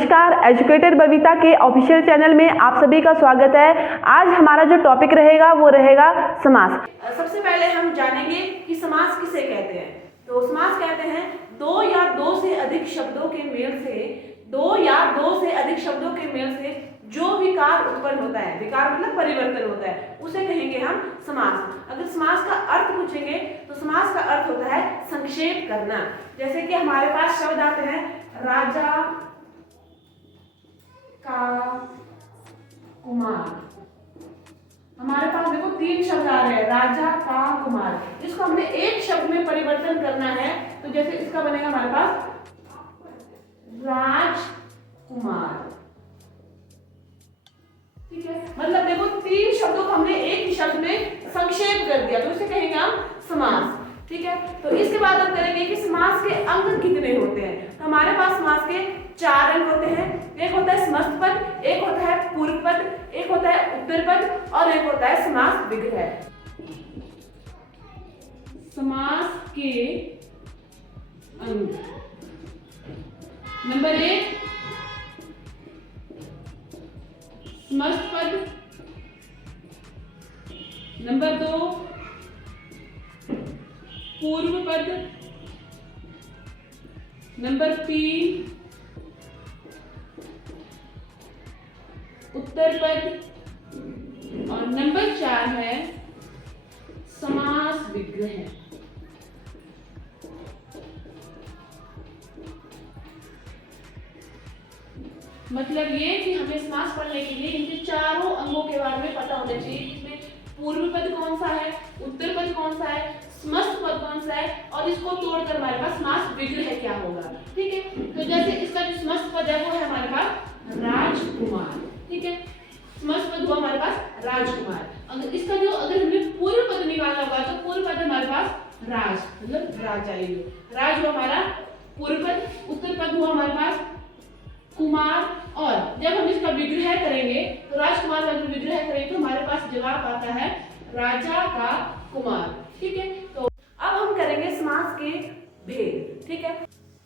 नमस्कार, एजुकेटेड बबीता के official channel में आप सभी का स्वागत है। आज हमारा जो टॉपिक रहेगा वो रहेगा समास। सबसे पहले हम जानेंगे कि समास किसे कहते हैं। तो समास कहते हैं दो या दो से अधिक शब्दों के मेल से जो विकार उत्पन्न होता है, विकार मतलब परिवर्तन होता है, उसे कहेंगे हम समास। अगर समास का अर्थ पूछेंगे तो समास का अर्थ होता है संक्षेप करना। जैसे कि हमारे पास शब्द आते हैं राजा का कुमार। हमारे पास देखो तीन शब्द आ रहे हैं, राजा का कुमार। इसको हमने एक शब्द में परिवर्तन करना है, तो जैसे इसका बनेगा हमारे पास राजकुमार। ठीक है, मतलब देखो तीन शब्दों को हमने एक ही शब्द में संक्षेप कर दिया, तो इसे कहेंगे हम समास। ठीक है, तो इसके बाद हम करेंगे कि समास के अंग कितने होते हैं। तो हमारे पास समास के चार अंग होते हैं। एक होता है समस्त पद, एक होता है पूर्व पद, एक होता है उत्तर पद और एक होता है समास विग्रह। समास के अंग, नंबर एक समस्त पद, नंबर दो पूर्व पद, नंबर तीन उत्तर पद और नंबर चार है समास विग्रह। मतलब ये कि हमें समास पढ़ने के लिए इनके चारों अंगों के बारे में पता होना चाहिए। इसमें पूर्व पद कौन सा है, उत्तर पद कौन सा है, समस्त पद कौन सा है और इसको तोड़कर हमारे पास समास विग्रह क्या होगा। ठीक है, तो जैसे इसका जो समस्त पद है वो है हमारे पास राजकुमार। ठीक है, समस्त पद हुआ हमारे पास राजकुमार। अगर हमें पूर्व पद निकालना होगा तो पूर्व पद हमारे पास राज, मतलब राजा। राज हुआ हमारा पूर्व पद, उत्तर पद हुआ हमारे पास कुमार, और जब हम इसका विग्रह करेंगे तो राजकुमार का विग्रह करेंगे तो हमारे पास जवाब आता है राजा का कुमार। ठीक है, तो अब हम करेंगे समास के भेद। ठीक है,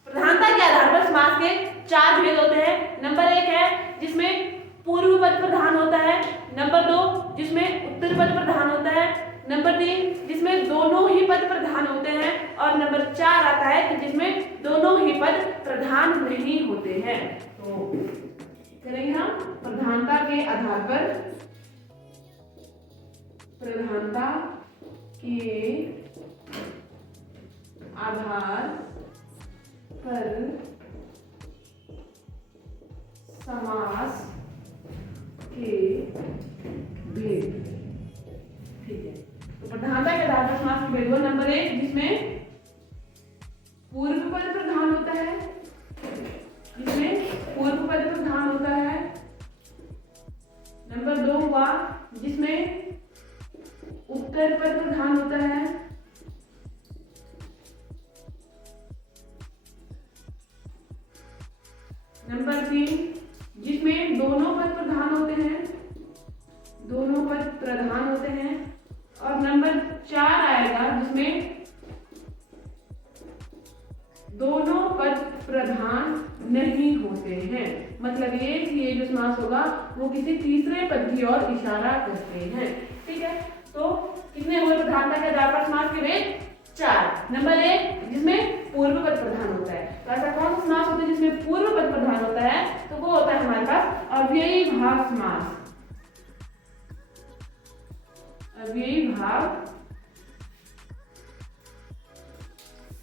प्रधानता के आधार पर समास के चार भेद होते हैं। नंबर एक है जिसमें पूर्व पद प्रधान होता है, नंबर दो जिसमें उत्तर पद प्रधान होता है, नंबर तीन जिसमें दोनों ही पद प्रधान होते हैं और नंबर चार आता है कि जिसमें दोनों ही पद प्रधान नहीं होते हैं। तो करेंगे हम प्रधानता के आधार पर, प्रधानता के आधार पर समास के भेद। ठीक है, तो प्रधानता के आधार पर समास के भेद हुआ नंबर एक जिसमें पूर्व पद प्रधान होता है, नंबर दो हुआ जिसमें उत्तर पद प्रधान होता है, नंबर तीन जिसमें दोनों पद प्रधान होते हैं और नंबर चार आएगा जिसमें दोनों पद प्रधान नहीं होते हैं। मतलब ये कि ये जो समास होगा वो किसी तीसरे पद की ओर इशारा करते हैं। ठीक है, तो कितने हुए प्रधानता के आधार पर समास के भेद? चार। नंबर एक जिसमें पूर्व पद प्रधान होता है। तो ऐसा कौन सा समास होता है जिसमें पूर्व पद प्रधान होता है? तो वो होता है हमारे पास अव्ययी भाव समास। अव्ययी भाव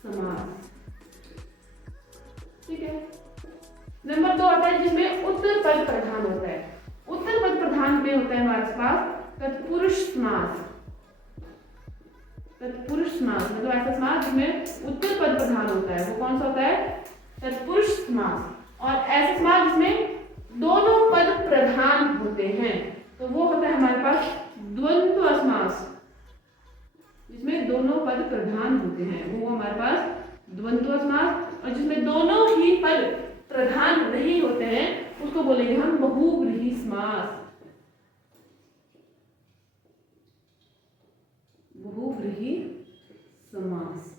समास। ठीक है, नंबर दो आता है जिसमें उत्तर पद प्रधान होता है। उत्तर पद प्रधान में होता है हमारे पास तत्पुरुष समास। तत्पुरुष समास मतलब ऐसा समास जिसमें उत्तर पद प्रधान होता है, वो कौन सा होता है? तत्पुरुष समास। और ऐसा समास जिसमें दोनों पद प्रधान होते हैं तो वो होता है हमारे पास द्वंद्व समास। जिसमें दोनों पद प्रधान होते हैं वो हमारे पास द्वंद्व समास। और जिसमें दोनों ही पद प्रधान नहीं होते हैं उसको बोलेंगे हम बहुव्रीहि समास। बहुव्रीहि समास।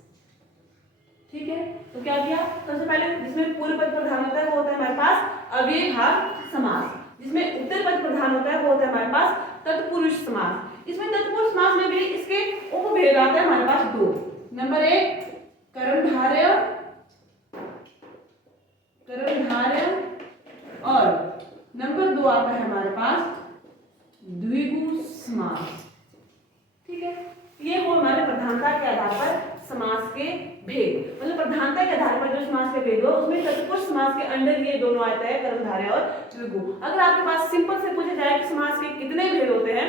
ठीक ठीक है, तो क्या किया, सबसे पहले जिसमें पूर्व पद प्रधान होता है वो होता है हमारे पास अव्ययभाव समास, जिसमें उत्तर पद प्रधान होता है वो होता है हमारे पास तत्पुरुष समास। इसमें तत्पुरुष समास में भी इसके उपभेद आते हैं हमारे पास दो। नंबर 1 कर्मधारय और नंबर 2 आता है हमारे पास द्विगु समास। ठीक है, ये वो हमारे प्रधानता के आधार पर समास के भेद, मतलब प्रधानता के आधार पर जो समास के भेद हो उसमें तत्पुरुष समास के अंडर ये दोनों आते हैं, कर्मधारय और द्विगु। अगर आपके पास सिंपल से पूछा जाए कि समास के कितने भेद होते हैं,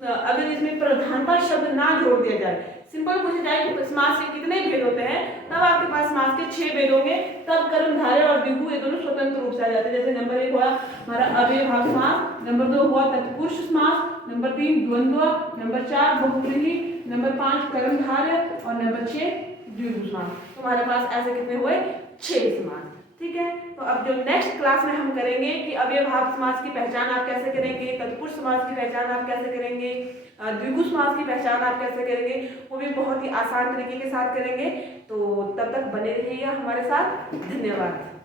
अगर इसमें प्रधानता शब्द ना जोड़ दिया जाए, सिंपल पूछा जाए कि समास के कितने भेद होते हैं, तब आपके पास समास के 6 भेद होंगे, तब कर्मधारय और द्विगु ये दोनों स्वतंत्र रूप से आ जाते हैं। जैसे नंबर 1 हुआ हमारा अव्ययभाव समास, नंबर 2 हुआ तत्पुरुष समास, नंबर 3 द्वंद्व, नंबर 4 बहुव्रीहि, नंबर 5 कर्मधारय और नंबर 6 द्विगु समास। तो हमारे पास ऐसे कितने हुए, 6 समास। ठीक है, तो अब जो नेक्स्ट क्लास में हम करेंगे कि अव्ययभाव समास की पहचान आप कैसे करेंगे, तत्पुरुष समास की पहचान आप कैसे करेंगे, द्विगु समास की पहचान आप कैसे करेंगे, वो भी बहुत ही आसान तरीके के साथ करेंगे। तो तब तक बने रहिएगा हमारे साथ। धन्यवाद।